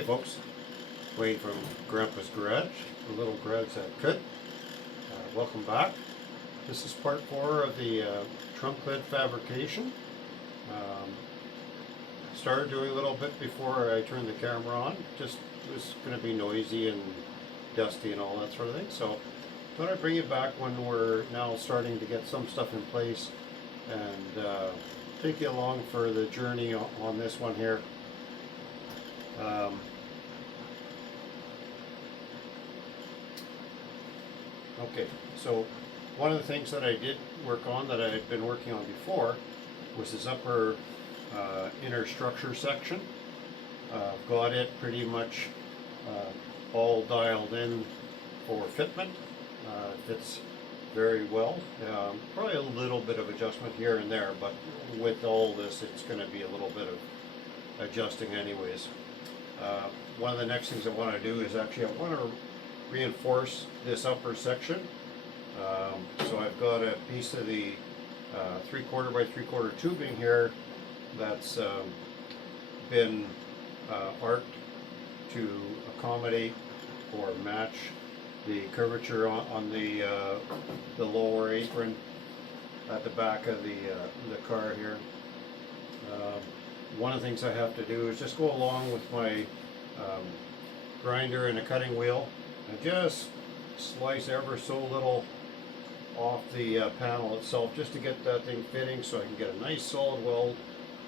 Hey folks, Wayne from Grandpa's Garage, the little garage that could. Welcome back. This is part 4 of the trunk lid fabrication. Started doing a little bit before I turned the camera on. Just it was going to be noisy and dusty and all that sort of thing. So I thought I'd bring it back when we're now starting to get some stuff in place and take you along for the journey on this one here. Okay, so one of the things that I did work on that I had been working on before was this upper inner structure section. Got it pretty much all dialed in for fitment. Fits very well. Probably a little bit of adjustment here and there, but with all this it's going to be a little bit of adjusting anyways. One of the next things I want to do is actually I want to reinforce this upper section. So I've got a piece of the 3/4 by 3/4 tubing here that's been arced to accommodate or match the curvature on the lower apron at the back of the car here. One of the things I have to do is just go along with my grinder and a cutting wheel and just slice ever so little off the panel itself just to get that thing fitting so I can get a nice solid weld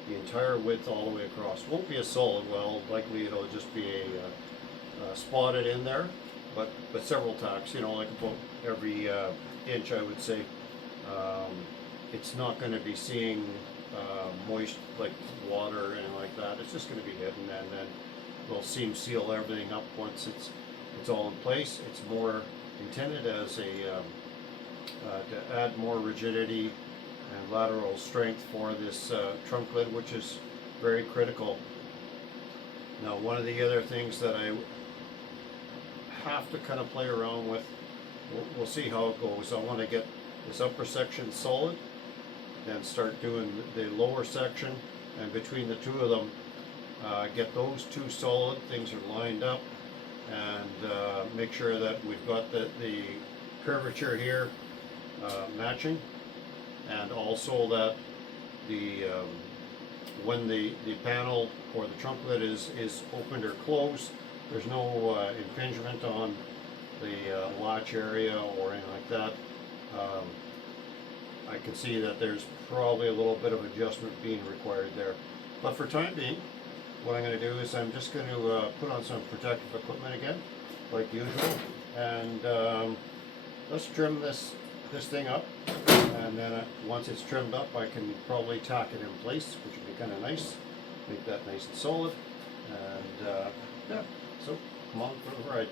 the entire width all the way across. Won't be a solid weld, likely it'll just be a spotted in there, but several tacks, you know, like about every inch I would say. It's not going to be seeing moist like water or anything like that. It's just going to be hidden, and then we'll seam seal everything up once it's all in place. It's more intended as a to add more rigidity and lateral strength for this trunk lid, which is very critical. Now, one of the other things that I have to kind of play around with, we'll see how it goes. I want to get this upper section solid, then start doing the lower section, and between the two of them, get those two solid, things are lined up, and make sure that we've got the curvature here matching, and also that the when the panel or the trunk lid is opened or closed, there's no impingement on the latch area or anything like that. I can see that there's probably a little bit of adjustment being required there, but for time being, what I'm going to do is I'm just going to put on some protective equipment again, like usual, and let's trim this thing up, and then once it's trimmed up I can probably tack it in place, which would be kind of nice, make that nice and solid, and yeah, so come on for the ride.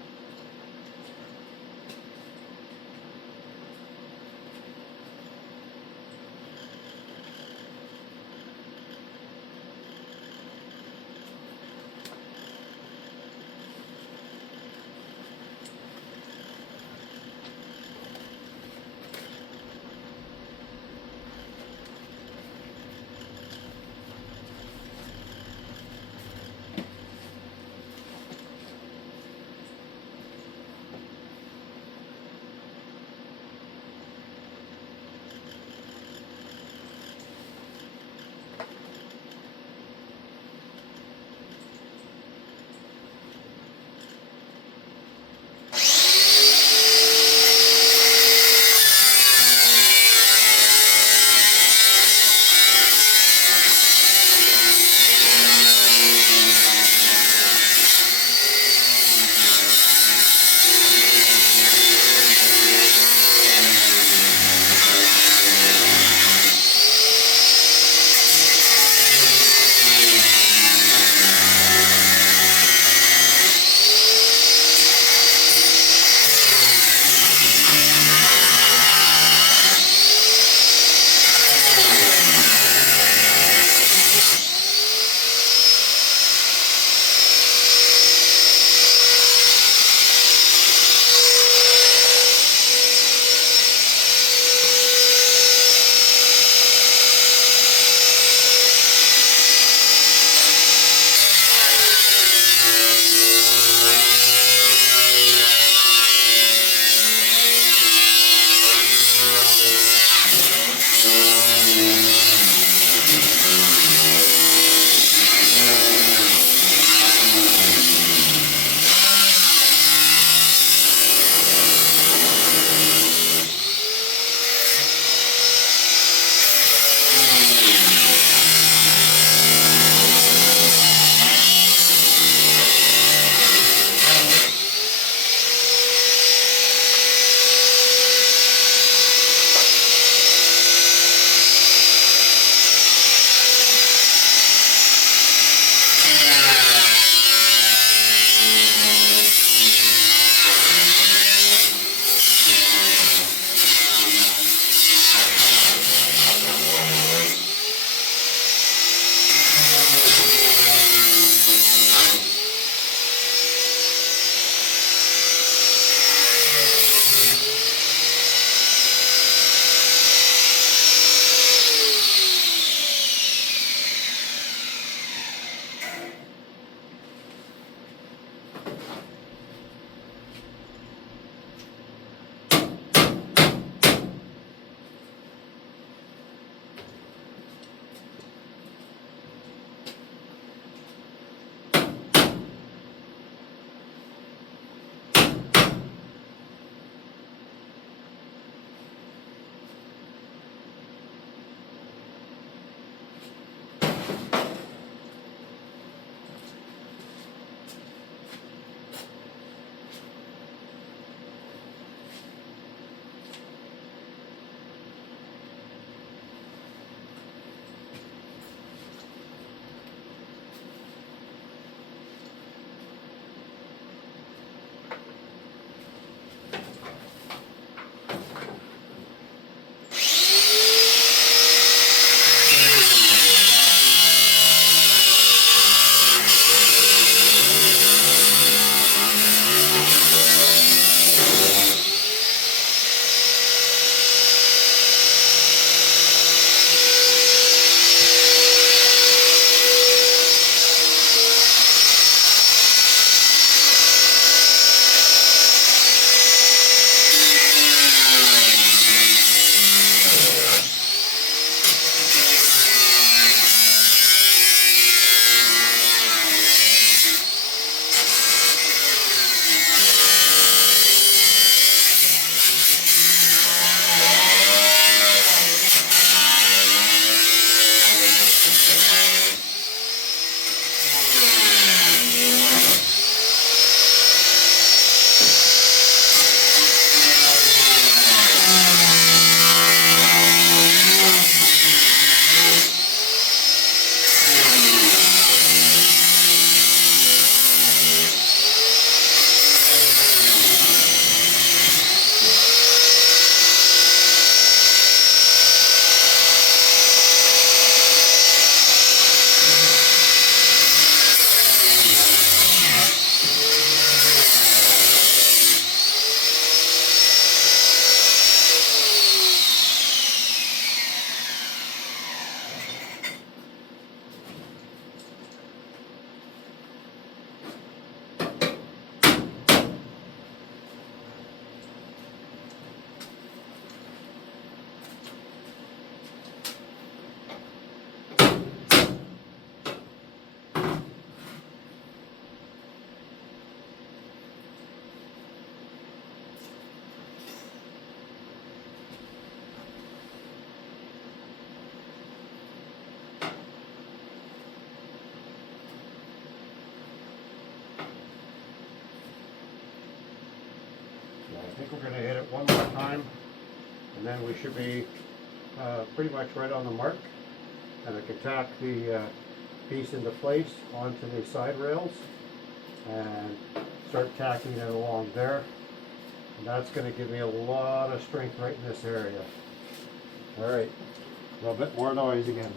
time, and then we should be pretty much right on the mark. And I can tack the piece into place onto the side rails and start tacking it along there. And that's going to give me a lot of strength right in this area. Alright, a little bit more noise again.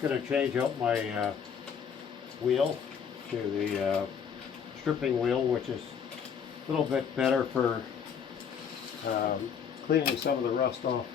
just going to change out my wheel to the stripping wheel, which is a little bit better for cleaning some of the rust off.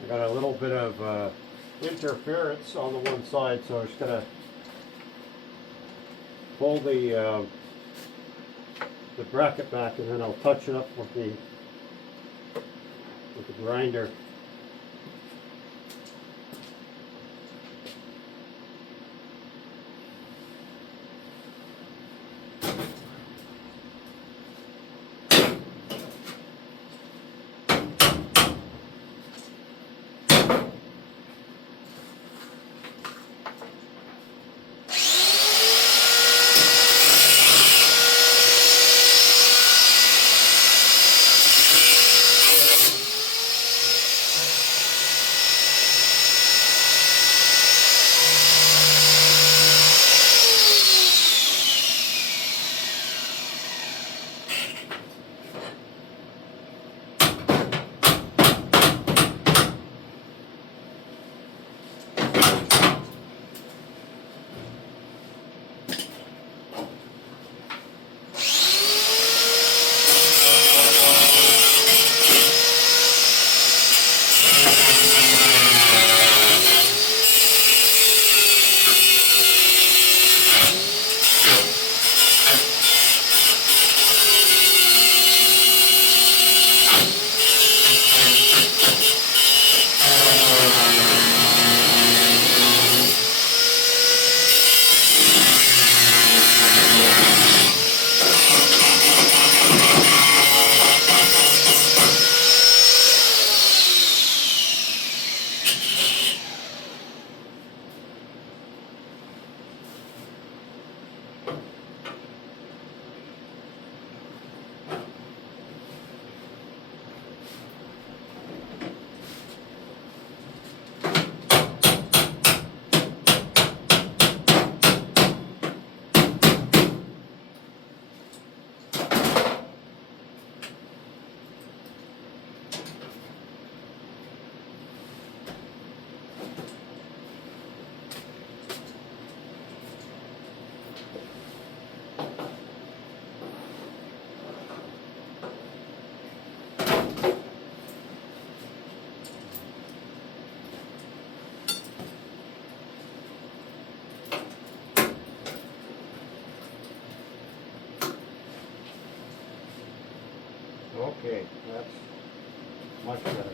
I got a little bit of interference on the one side, so I'm just going to pull the bracket back, and then I'll touch it up with the grinder. Okay, that's much better.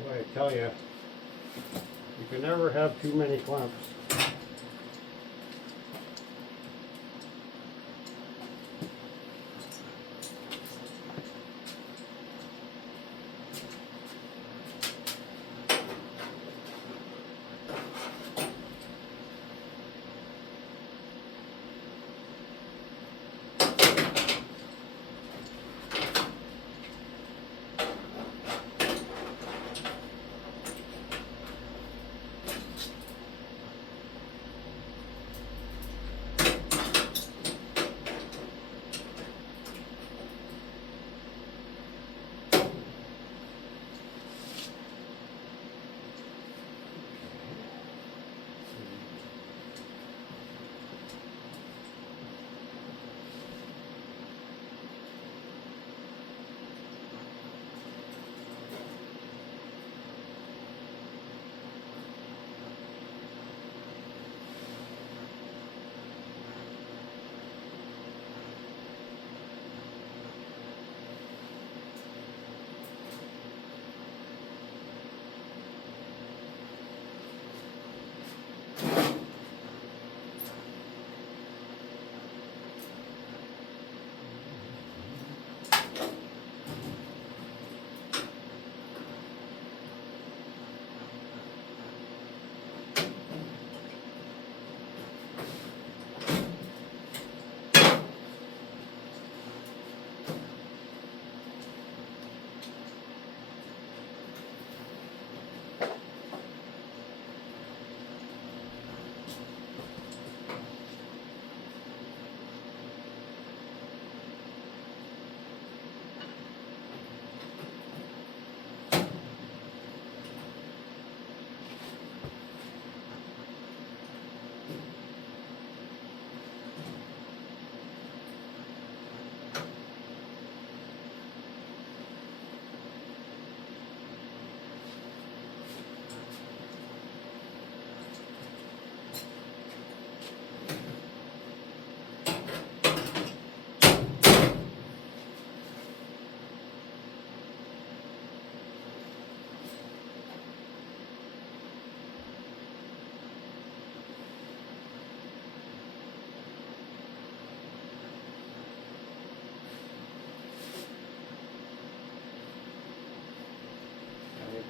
Now, boy, I tell you, you can never have too many clamps.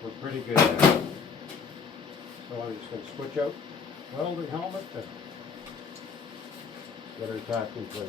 We're pretty good now. So I'm just going to switch out welding helmet to get her tack in place.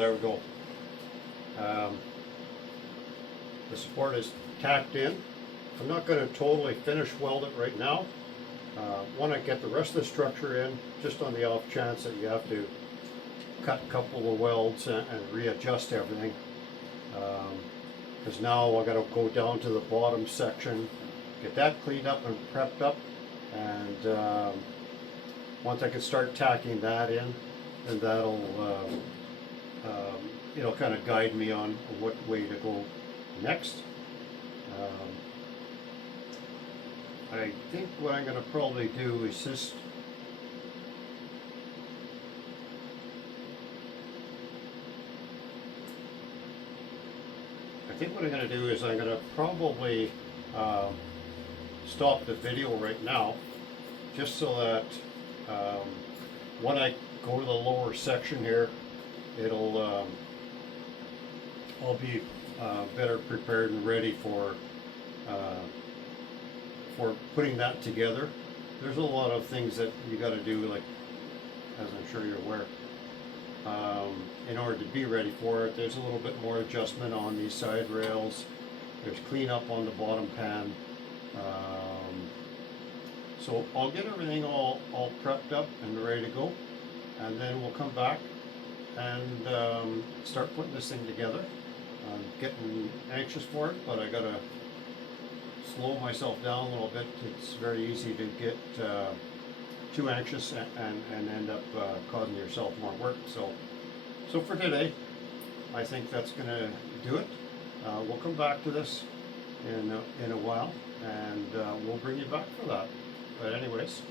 there we go. The support is tacked in. I'm not going to totally finish weld it right now. Want to get the rest of the structure in, just on the off chance that you have to cut a couple of welds and readjust everything. Because now I've got to go down to the bottom section, get that cleaned up and prepped up, and once I can start tacking that in, then that'll it'll kind of guide me on what way to go next. I think what I'm going to probably do is just I'm going to probably stop the video right now, just so that when I go to the lower section here, it'll I'll be better prepared and ready for putting that together. There's a lot of things that you got to do, like, as I'm sure you're aware, in order to be ready for it. There's a little bit more adjustment on these side rails. There's cleanup on the bottom pan. So I'll get everything all prepped up and ready to go, and then we'll come back and start putting this thing together. I'm getting anxious for it, but I gotta slow myself down a little bit. It's very easy to get too anxious and end up causing yourself more work. So for today, I think that's gonna do it. We'll come back to this in a while, and we'll bring you back for that. But anyways,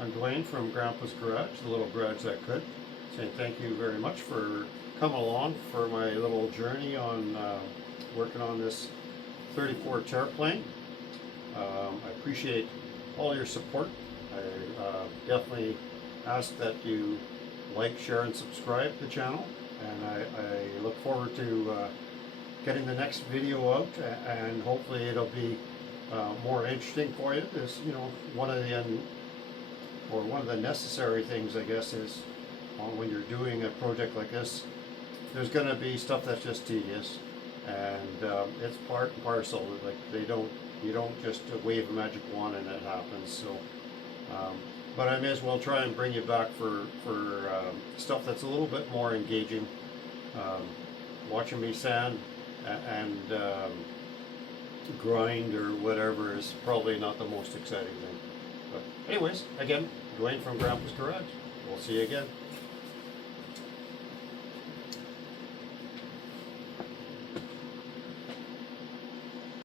I'm Dwayne from Grandpa's Garage, the little garage that could, saying thank you very much for coming along for my little journey on working on this 34 Terraplane. I appreciate all your support. I definitely ask that you like, share, and subscribe to the channel, and I look forward to getting the next video out, and hopefully it'll be more interesting for you. This, one of the necessary things, I guess, is when you're doing a project like this, there's going to be stuff that's just tedious, and it's part and parcel. Like, you don't just wave a magic wand and it happens. So, but I may as well try and bring you back for stuff that's a little bit more engaging. Watching me sand and grind or whatever is probably not the most exciting thing. But anyways, again, Dwayne from Grandpa's Garage. We'll see you again.